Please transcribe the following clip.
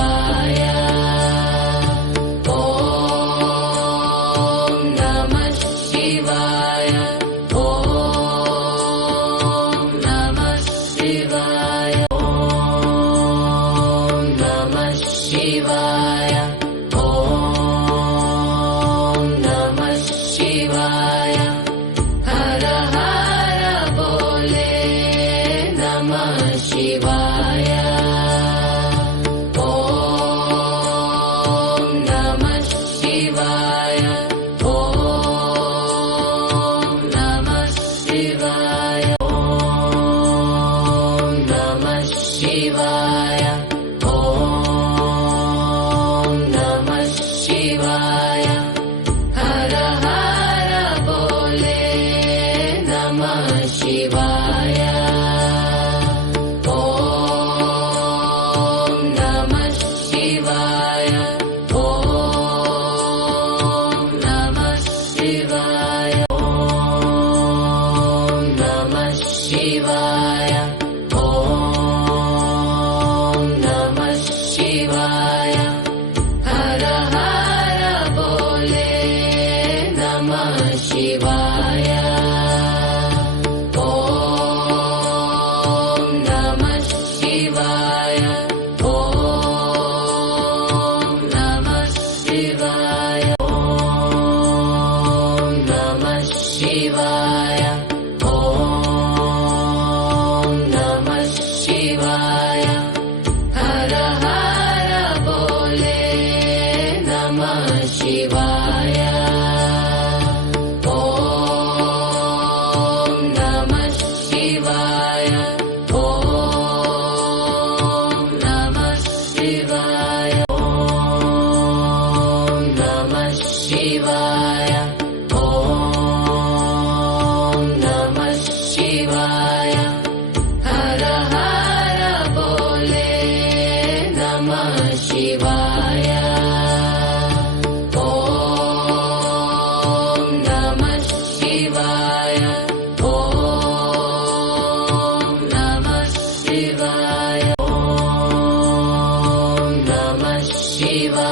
ಶಿವಾಯ. ಓಂ ನಮಃ ಶಿವಾಯ. ಓಂ ನಮಃ ಶಿವಾಯ. ಓಂ ನಮಃ ಶಿವಾಯ. ಓಂ ನಮಃ ಶಿವಾಯ. ಹರ ಹರ ಬೋಲೆ ನಮಃ ಶಿವಾಯ. ಓಂ ನಮಃ ಶಿವಾಯ. ಓಂ ನಮಃ ಶಿವಾಯ. ಓಂ ನಮಃ ಶಿವಾಯ. ಓಂ ನಮಃ ಶಿವಾಯ. ಹರ ಹರ ಬೋಲೆ ನಮಃ ಶಿವಾಯ. ಓಂ ನಮಃ ಶಿವಾಯ. ಓಂ ನಮಃ ಶಿವಾಯ. ಓಂ ನಮಃ ಶಿವಾಯ. ಓಂ ನಮಃ ಶಿವಾಯ. ಹರ ಹರ ಬೋಲೆ ನಮಃ ಶಿವಾಯ. ಓಂ ನಮಃ ಶಿವಾಯ. ಓಂ ನಮಃ ಶಿವಾಯ. ಓಂ ನಮಃ ಶಿವಾಯ. ಓಂ ನಮಃ ಶಿವಾಯ. ಹರ ಹರ ಬೋಲೆ ನಮಃ ಶಿವಾಯ. ಓಂ ನಮಃ ಶಿವಾಯ. ಓಂ ನಮಃ ಶಿವಾಯ. ಓಂ ನಮಃ ಶಿವಾಯ. ಓಂ ನಮಃ ಶಿವಾಯ. ಹರ ಹರ ಬೋಲೆ ನಮಃ ಶಿವಾಯ. ಓಂ ನಮಃ ಶಿವಾಯ. ಓಂ ನಮಃ ಶಿವಾಯ. ಓಂ ನಮಃ ಶಿವಾಯ.